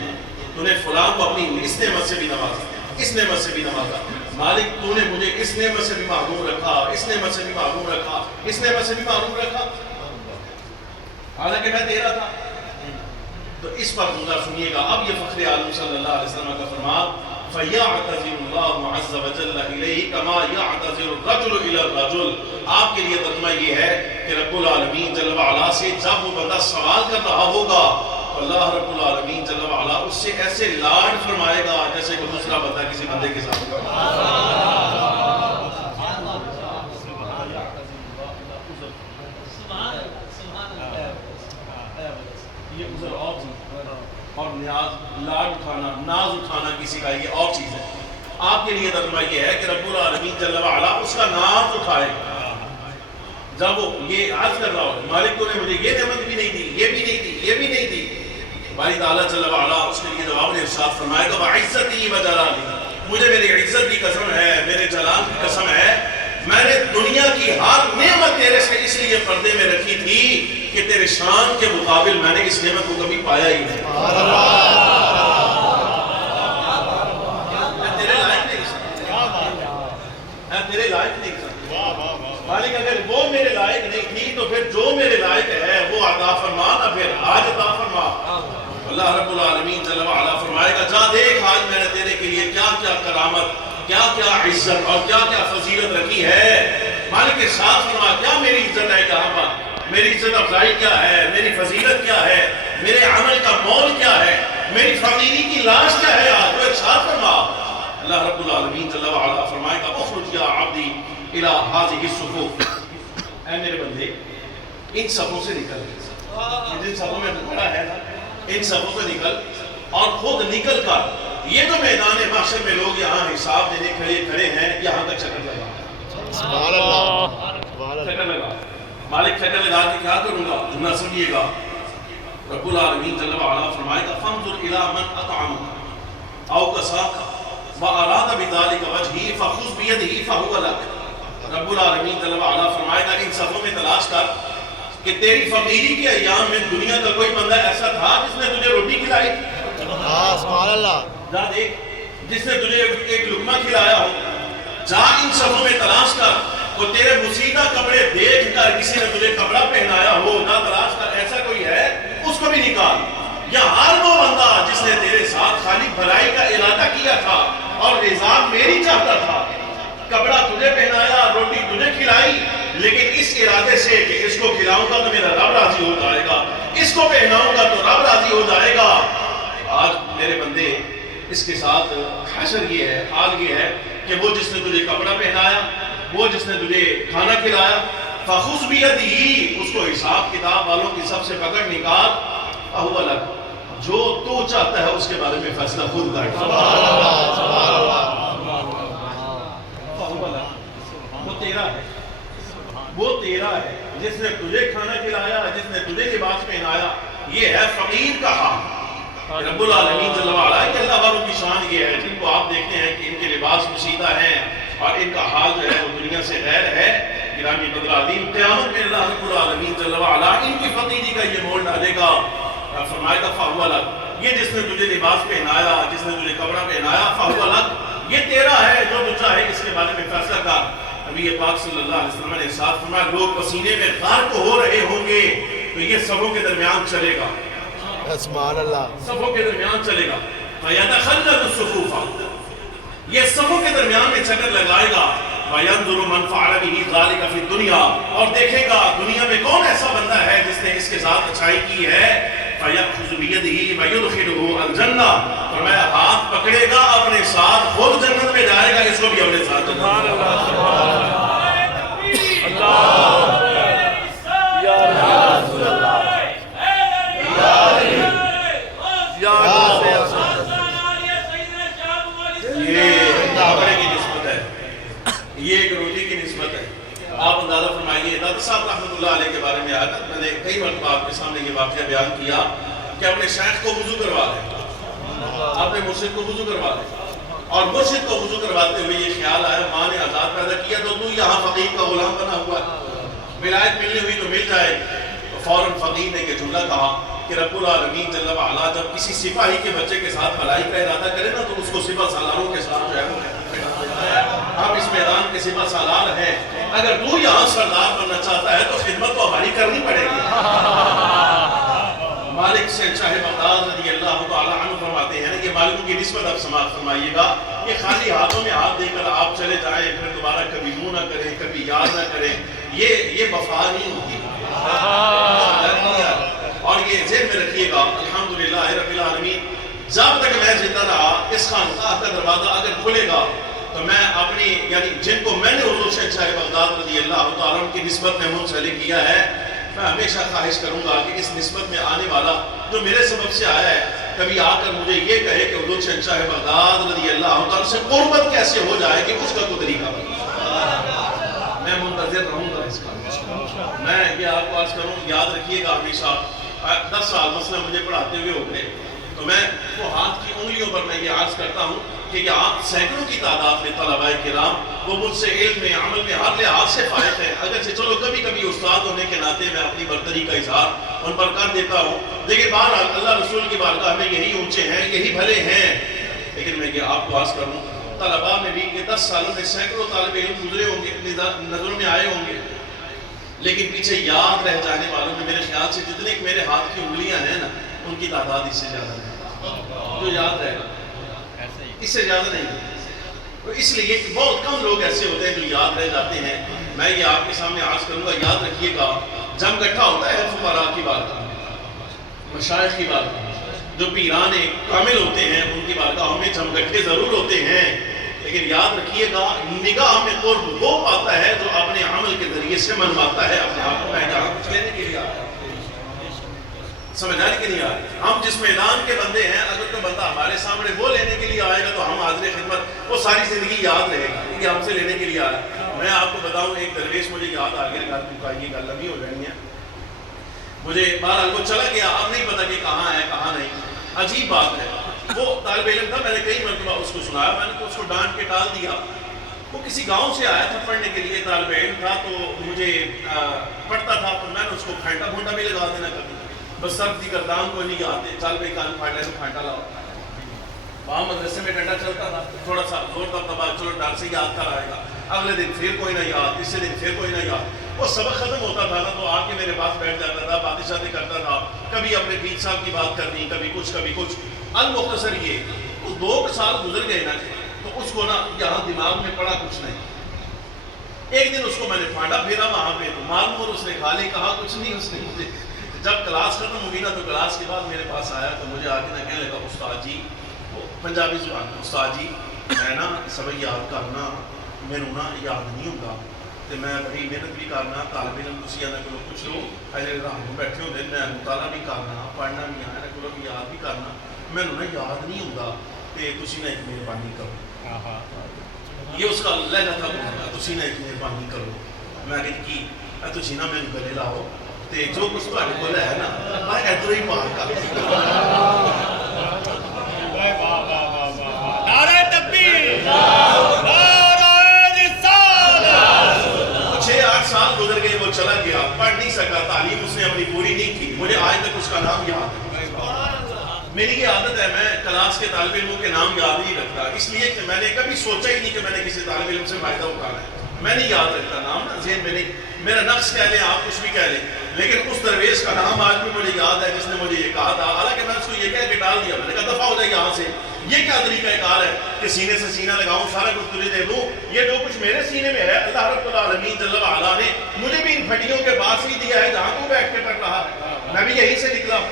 تو نے فلاں کو اپنی اس نعمت سے بھی نوازا، اس نعمت سے بھی نوازا، مالک تو نے مجھے اس نعمت سے بھی محروم رکھا، اس نعمت سے بھی محروم رکھا، اس نعمت سے بھی محروم رکھا، حالانکہ میں دے رہا تھا۔ تو اس پر جملہ سنیے گا، اب یہ فخر عالم صلی اللہ علیہ وسلم کا فرمان فَيَعْتَذِرُ اللَّهُ عَزَّ وَجَلَّ إِلَيْهِ كَمَا يَعْتَذِرُ الرَّجُلُ إِلَى الرَّجُلِ۔ آپ کے لیے ترجمہ یہ ہے کہ رب العالمین جل وعلا سے جب وہ بندہ سوال کر رہا ہوگا تو اللہ رب العالمین جل وعلا اس سے ایسے لاڈ فرمائے گا جیسے کوئی دوسرا بندہ کسی بندے کے ساتھ۔ یہ عذر اور نیاز، لاڈ اٹھانا، ناز اٹھانا کسی کا، یہ اور چیز ہے۔ آپ کے لیے ترجمہ یہ ہے کہ رب العالمین جل وعلا اس کا ناز اٹھائے گا جب وہ یہ عرض کر رہا ہو مالک تو نے مجھے یہ نعمت بھی نہیں دی، یہ بھی نہیں دی، یہ بھی نہیں دی، باری تعالیٰ جل وعلا اس کے لیے جواب نے ارشاد فرمائے گا وَعِزَّتِي وَجَلَالِي، مجھے میری عزت کی قسم ہے، میرے جلال کی قسم ہے، میں نے دنیا کی ہر نعمت تیرے سے اس لیے پردے میں رکھی تھی کہ تیرے شان کے مقابل میں نے اس نعمت کو کبھی پایا ہی نہیں۔ میں تیرے لائق نہیں سکتا، میں تیرے لائق نہیں سکتا مالک، اگر وہ میرے لائق نہیں تھی تو پھر جو میرے لائق ہے وہ عطا فرما، نہ پھر آج عطا فرما۔ اللہ رب العالمین جل وعلا فرمائے گا جا دیکھ آج میں نے تیرے کے لیے کیا کیا کرامت، کیا کیا عزت اور کیا کیا فضیلت رکھی ہے۔ مالک ارشاد فرما کیا میری عزت ہے یہاں پر، میری عزت افزائی کیا ہے، میری فضیلت کیا ہے، میرے عمل کا مول کیا ہے، میری فقیری کی لاش کیا ہے، آج وہ ارشاد فرما۔ اللہ رب العالمین جل وعلا فرمائے گا اخرج یا عبدی الی ہذہ الصفوف، اے میرے بندے ان صفوں سے نکل، جن صفوں میں کھڑا ہے نا ان صفوں سے نکل اور خود نکل کر یہ تو میدان محشر میں لوگ یہاں حساب دینے کے لیے کھڑے ہیں، یہاں تک چکر لگا، سبحان اللہ، چکر لگا۔ مالک چکر لگا کے کیا کروں گا، جملہ سمجھیے گا، رب العالمین جل وعلا فرمائے گا فانظر الی من اطعمک او کساک واراد بذلک وجہی فخذ بیدہ فہو لک۔ رب العالمین جل وعلا فرمائے گا ان صفوں میں تلاش کر کہ تیری فقیری کے ایام میں دنیا کا کوئی بندہ ایسا تھا جس نے تجھے روٹی کھلائی، سبحان اللہ، جا دیکھ جس نے تجھے ایک لقمہ کھلایا ہو، جا ان صفوں میں تلاش کر، وہ تیرے مسیدہ کپڑے دیکھ کر کسی نے تجھے کپڑا پہنایا ہو، جا تلاش کر ایسا کوئی ہے اس کو بھی نکال، یا ہر وہ بندہ جس نے تیرے ساتھ خالی بھلائی کا ارادہ کیا تھا اور رضا میری چاہتا تھا، کپڑا تجھے پہنایا، روٹی تجھے کھلائی، لیکن اس ارادے سے کہ اس کو کھلاؤں گا تو میرا رب راضی ہو جائے گا، اس کو پہناؤں گا تو رب راضی ہو جائے گا۔ آج میرے بندے اس کے ساتھ حشر یہ ہے، حال یہ ہے کہ وہ جس نے تجھے کپڑا پہنایا، وہ جس نے تجھے کھانا کھلایا، فخذ بیدہ، اس کو حساب کتاب والوں کی سب سے پکڑ نکال، فہو لک، جو تو چاہتا ہے اس کے بارے میں فیصلہ خود کر، سبحان اللہ، سبحان اللہ، فہو لک، وہ تیرا ہے، وہ تیرا ہے، جس نے تجھے کھانا کھلایا، جس نے تجھے لباس پہنایا، یہ ہے فقیر کا حال۔ رب العالمین جل وعلا کہ اللہ والوں کی شان یہ ہے جن کو آپ دیکھتے ہیں کہ ان کے لباس پوشیدہ ہیں اور ان کا حال جو ہے وہ دنیا سے غیر ہے، گرامی قدرالعظیم قیامت میں اللہ رب العالمین جل وعلا ان کی فقیری کا یہ مول ڈالے گا، فرمائے گا فہو لک، یہ جس نے تجھے لباس پہنایا، جس نے تجھے کپڑا پہنایا، فہو لک، یہ تیرا ہے، جو تو چاہے اس کے بارے میں فیصلہ کر۔ نبی پاک صلی اللہ علیہ وسلم نے ارشاد فرمایا لوگ پسینے میں غرق ہو رہے ہوں گے تو یہ صفوں کے درمیان چلے گا، سبحان اللہ، صفوں کے درمیان چلے گا، فَيَتَخَلَّلُ الصُّفُوفَ، یہ صفوں کے درمیان میں چکر لگائے گا، وَيَنْظُرُ مَنْ فَعَلَ بِهِ ذَلِكَ فِي الدُّنْيَا، اور دیکھے گا دنیا میں کون ایسا بندہ ہے جس نے اس کے ساتھ اچھائی کی ہے، فَيَأْخُذُ بِيَدِهِ وَيُدْخِلُهُ الْجَنَّةَ، فرمایا ہاتھ پکڑے گا اپنے ساتھ خود جنت میں جائے گا، اس کو بھی اپنے ساتھ جنت میں جائے گا۔ یہ ایک روٹی کی نسبت ہے، آپ اندازہ فرمائیے دادا صاحب رحمۃ اللہ علیہ کے بارے میں آیا تھا، میں نے کئی مرتبہ آپ کے سامنے یہ واقعہ بیان کیا کہ اپنے شیخ کو وضو کروا لیں، اپنے مرشد کو وضو کروا لیں، اور مرشد کو وضو کرواتے ہوئے یہ خیال آیا ماں نے آزاد پیدا کیا تو یہاں فقیر کا غلام بنا ہوا ہے، ولایت ملنی ہوئی تو مل جائے، تو فوراً فقیر نے ایک جملہ کہا کہ رب العالمین جل وعلا جب کسی سپاہی کے بچے کے ساتھ بھلائی کا ارادہ کرے نا تو اس کو سپہ سالاروں کے ساتھ جو ہے وہ ہم اس میدان کے سپہ سالار ہیں، اگر تو یہاں سردار بننا چاہتا ہے تو خدمت تو ہماری کرنی پڑے گی۔ مالک سے شاہ بغداد رضی اللہ تعالیٰ عنہ فرماتے ہیں یہ مالکوں کی نسبت اب سماعت فرمائیے گا، یہ خالی ہاتھوں میں ہاتھ دے کر آپ چلے جائیں پھر دوبارہ کبھی منہ نہ کریں کبھی یاد نہ کریں، یہ وفا نہیں ہوتی، اور یہ ذہن میں رکھیے گا الحمدللہ رب العالمین جب تک میں زندہ رہا اس خانقاہ کا دروازہ اگر کھلے گا تو میں اپنی یعنی جن کو میں نے حضور شاہ بغداد رضی اللہ تعالیٰ کی نسبت میں منسلک کیا ہے، میں ہمیشہ خواہش کروں گا کہ اس نسبت میں آنے والا جو میرے سبب سے آیا ہے کبھی آ کر مجھے یہ کہے کہ حضور شاہ بغداد رضی اللہ تعالیٰ سے قربت کیسے ہو جائے کہ اس کا کوئی طریقہ بتا، میں منتظر رہوں گا اس کا۔ میں یہ آپ کو عرض کروں، یاد رکھیے گا ہمیشہ 10 سال مثلا مجھے پڑھاتے ہوئے ہو گئے، تو میں وہ ہاتھ کی انگلیوں پر میں یہ عرض کرتا ہوں کہ یہ آپ سینکڑوں کی تعداد میں طلباء کرام وہ مجھ سے علم میں عمل میں ہر لحاظ سے فائق ہے، اگرچہ چلو کبھی کبھی استاد ہونے کے ناطے میں اپنی برتری کا اظہار ان پر کر دیتا ہوں، لیکن بہرحال اللہ رسول کی بارگاہ میں یہی اونچے ہیں، یہی بھلے ہیں۔ لیکن میں یہ آپ کو عرض کروں، طلباء میں بھی یہ 10 سالوں میں سینکڑوں طالب علم گزرے ہوں گے، نظروں میں آئے ہوں گے، لیکن پیچھے یاد رہ جانے والوں میں میرے خیال سے جتنے میرے ہاتھ کی انگلیاں ہیں نا، ان کی تعداد اس سے زیادہ نہیں جو یاد رہے گا، اس سے زیادہ نہیں۔ تو اس لیے بہت کم لوگ ایسے ہوتے ہیں جو یاد رہ جاتے ہیں۔ میں یہ آپ کے سامنے عرض کروں گا، یاد رکھیے گا، جب اکٹھا ہوتا ہے فقراء کی بارگاہ، مشائخ کی بارگاہ، جو پیران کامل ہوتے ہیں ان کی بارگاہوں میں جمگٹھے ضرور ہوتے ہیں، لیکن یاد رکھیے گا نگاہ میں قرب وہ پاتا ہے جو اپنے عمل کے ذریعے سے منواتا ہے اپنے آپ کو۔ میں جہاں کچھ لینے کے لیے آیا، سمجھانے کے لیے آئے، ہم جس میدان کے بندے ہیں، اگر کوئی بندہ ہمارے سامنے وہ لینے کے لیے آئے گا تو ہم حاضر خدمت، وہ ساری زندگی یاد رہے گا کہ ہم سے لینے کے لیے آیا۔ میں آپ کو بتاؤں، ایک درویش مجھے یاد آ گیا، یہ گل لمبی ہو جانی ہے، مجھے بہرحال وہ چلا گیا، اب نہیں پتا کہ کہاں ہے کہاں نہیں۔ عجیب بات ہے، وہ طالب علم تھا، میں نے کئی مرتبہ اس کو سنایا، میں نے اس کو ڈانٹ کے ٹال دیا۔ وہ کسی گاؤں سے آیا تھا پڑھنے کے لیے، طالب علم تھا، تو مجھے پڑھتا تھا تو میں نے اس کو پھینٹا بھونٹا بھی لگا دینا کبھی، بس سب دی گردان کو نہیں آتے، چل بھائی کان پھاڑ لے تو پھینٹا لاؤ۔ وہاں مدرسے میں ڈنڈا چلتا تھا، تھوڑا سا زور دبدبا، چلو ڈر سے یاد کر آئے گا، اگلے دن پھر کوئی نہ یاد، تیسرے دن پھر کوئی نہ یاد۔ وہ سبق ختم ہوتا تھا نا تو آ کے میرے پاس بیٹھ جاتا تھا، باتیں شاتیں کرتا تھا، کبھی اپنے پیر صاحب کی بات کرنی، کبھی کچھ۔ المختصر یہ وہ 2 سال گزر گئے نا، تو اس کو نا یہاں دماغ میں پڑا کچھ نہیں۔ ایک دن اس کو میں نے پھانڈا پھیرا وہاں پہ، تو مال اس نے کھا لی، کہا کچھ نہیں اس نے مجھے۔ جب کلاس ختم ہوگی نا تو کلاس کے بعد میرے پاس آیا تو مجھے آ کے نہ کہنے لگا، استاد جی، وہ پنجابی زبان میں، استاد جی میں نا سبق یاد کرنا مینوں نا یاد نہیں ہوتا، تو میں بڑی محنت بھی کرنا، طالب علم تسی نہ کرو کچھ لوگ ایسے رام بیٹھے ہوتے، میں مطالعہ بھی کرنا، پڑھنا بھی ہے نہ کرو یاد بھی کرنا، مینوں نا یاد نہیں ہوتا، تے تسی نہ ایک مہربانی کرو۔ یہ اس کا لہجہ تھا، تسی نہ ایک مہربانی کرو۔ میں کہتی کی تسی نہ مینوں گلے لاؤ تے جو کچھ تہاڈے کول ہے نا میں ادھر ہی پار کر نعرہ تکبیر، نعرہ رسالت۔ 6-8 سال گزر گئے، وہ چلا گیا، پڑھ نہیں سکا، تعلیم اس نے اپنی پوری نہیں کی، مجھے آج تک اس کا نام یاد ہے۔ میری یہ عادت ہے، میں کلاس کے طالب علموں کے نام یاد نہیں رکھتا، اس لیے کہ میں نے کبھی سوچا ہی نہیں کہ میں نے کسی طالب علم سے فائدہ اٹھانا ہے، میں نہیں یاد رکھتا نام، نا ذہن میں نہیں، میرا نقص کہہ لیں آپ کچھ بھی کہہ لیں، لیکن اس درویش کا نام آج بھی مجھے یاد ہے جس نے مجھے یہ کہا تھا، حالانکہ میں اس کو یہ کہہ کے ڈال دیا، میں نے کہا دفعہ ہو جائے یہاں سے، یہ کیا طریقہ کار ہے کہ سینے سے سینہ لگاؤں، سارا کچھ تجھے دے دوں، یہ جو کچھ میرے سینے میں ہے اللہ رب العالمین جل وعلا نے مجھے بھی ان پھٹیوں کے پاس ہی دیا ہے جہاں تو بیٹھ کے پڑھ رہا ہے، میں بھی یہیں سے نکلا ہوں،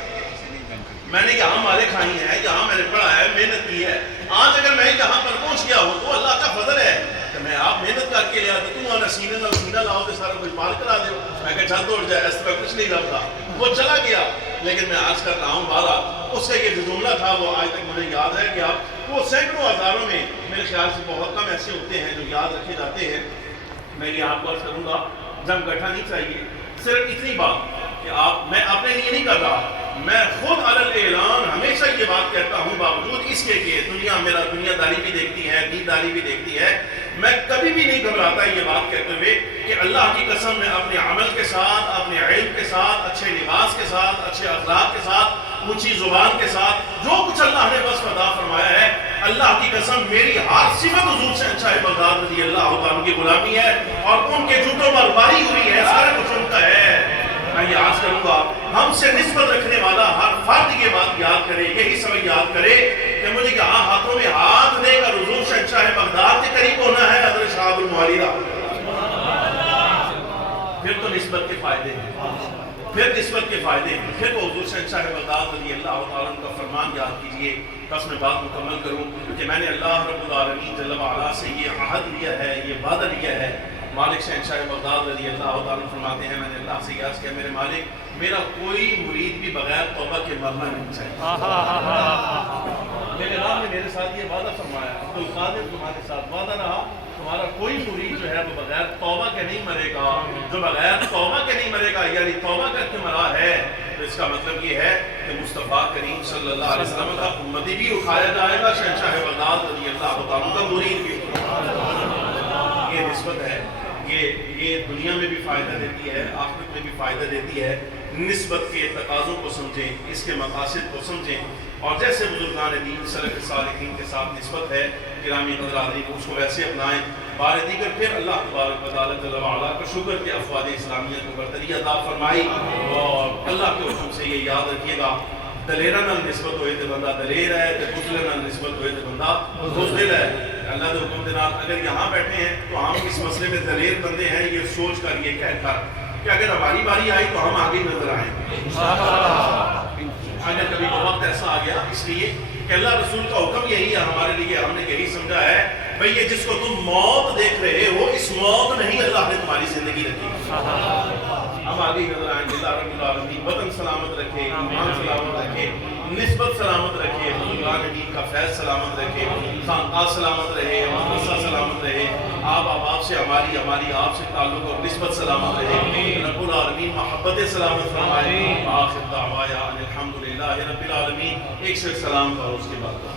میں نے یہاں مالے کھائی ہیں، یہاں میں نے پڑھا ہے، محنت کی ہے، آج اگر میں یہاں پر پہنچ گیا ہوں تو اللہ کا فضل ہے کہ میں آپ محنت کر کے لیا تو تم آنا سینے نہ سینہ لاؤ تو سارا کچھ پار کرا دے، میں کہا چل دوڑ جائے، اس طرح کچھ نہیں لگتا، وہ چلا گیا، لیکن میں آج کر رہا ہوں بارہ اس کا یہ جو جملہ تھا وہ آج تک مجھے یاد ہے کہ آپ وہ سینکڑوں ہزاروں میں میرے خیال سے بہت کم ایسے ہوتے ہیں جو یاد رکھے جاتے ہیں۔ میں یہ آپ کو عرض کروں گا، جم گٹھا نہیں چاہیے، صرف اتنی بات کہ میں اپنے لیے نہیں کر رہا، میں خود علی اعلان ہمیشہ یہ بات کہتا ہوں، باوجود اس کے کہ دنیا میرا دنیا داری بھی دیکھتی ہے، دین داری بھی دیکھتی ہے، میں کبھی بھی نہیں گھبراتا یہ بات کہتے ہوئے کہ اللہ کی قسم میں اپنے عمل کے ساتھ، اپنے علم کے ساتھ، اچھے لباس کے ساتھ، اچھے اخلاق کے ساتھ، اونچی زبان کے ساتھ، جو کچھ اللہ نے بس عطا فرمایا ہے، اللہ کی قسم میری ہر صفت حضور شہنشاہ بغداد رضی اللہ عنہ کی غلامی ہے اور ان کے جوتوں پر باری ہوئی ہے، سارا کچھ ان کا ہے۔ میں یہ عرض کروں گا، ہم سے نسبت رکھنے والا ہر فرد یہ بات یاد کرے، یہی سبق یاد کرے کہ مجھے کہاں ہاتھوں میں ہاتھ دے کر حضور شہنشاہ بغداد کے قریب ہونا ہے، حضرت شہاب المعالی پھر تو نسبت کے فائدے ہیں، پھر نسبت کے فائدے ہیں، پھر وہ حضور شہنشاہ بغداد رضی اللہ تعالیٰ کا فرمان یاد کیجئے۔ بس میں بات مکمل کروں کہ میں نے اللہ رب العالمین جل وعلا سے یہ عہد لیا ہے، یہ وعدہ لیا ہے۔ مالک شہنشاہ بغداد رضی اللہ تعالیٰ فرماتے ہیں، میں نے اللہ سے عرض کیا میرے مالک میرا کوئی مرید بھی بغیر توبہ کے مرنا نہیں چاہیے۔ میرے رب نے میرے ساتھ یہ وعدہ فرمایا، عبدالقادر تمہارے ساتھ وعدہ رہا، تمہارا کوئی مرید جو ہے وہ بغیر توبہ کے نہیں مرے گا، جو بغیر توبہ کے نہیں اس کا مطلب یہ ہے کہ مصطفیٰ کریم صلی اللہ علیہ وسلم کا امتی بھی اکھایا جائے گا، شہنشاہ بغداد رضی اللہ تعالیٰ کا مرید بھی۔ یہ نسبت ہے، یہ دنیا میں بھی فائدہ دیتی ہے، آخرت میں بھی فائدہ دیتی ہے۔ نسبت کے تقاضوں کو سمجھیں، اس کے مقاصد کو سمجھیں، اور جیسے بزرگان دین سلف صالحین کے ساتھ نسبت ہے گرامی قدر حاضرین، اس کو ویسے اپنائیں۔ بار دیگر پھر اللہ تبارک و تعالیٰ جل وعلا کا شکر کہ افواج اسلامیہ کو برتری عطا فرمائی، اور اللہ کے حکم سے یہ یاد رکھیے گا، دلیرہ نال نسبت ہوئے تو بندہ دلیر ہے، بزدل نال نسبت ہوئے تو بندہ بزدل ہے۔ اللہ کے حکم کے نال اگر یہاں بیٹھے ہیں تو ہم اس مسئلے میں دلیر بندے ہیں، یہ سوچ کر، یہ کہہ کر کہ اگر ہماری باری آئی تو ہم آگے نظر آئیں گے۔ اگر کبھی وقت ایسا آ گیا، اس لیے کہ اللہ رسول کا حکم یہی ہے ہمارے لیے، ہم نے یہی سمجھا ہے بھئی یہ جس کو تم موت دیکھ رہے ہو، اس موت نہیں اللہ نے تمہاری زندگی رکھی۔ ہم آگے نظر آئیں گے۔ اللہ رب العالمین وطن سلامت رکھے، ایمان سلامت رکھے، نسبت سلامت رکھے، بزرگان دین کا فیض سلامت رکھے، خانقاہ سلامت رہے، مدرسہ سلامت رہے، آپ احباب سے ہماری آپ سے تعلق اور نسبت سلامت رہے، رب العالمین محبت سلامت فرمائے۔ آخر دعوایا الحمدللہ رب العالمین۔ ایک سے سلام کا اس کے بعد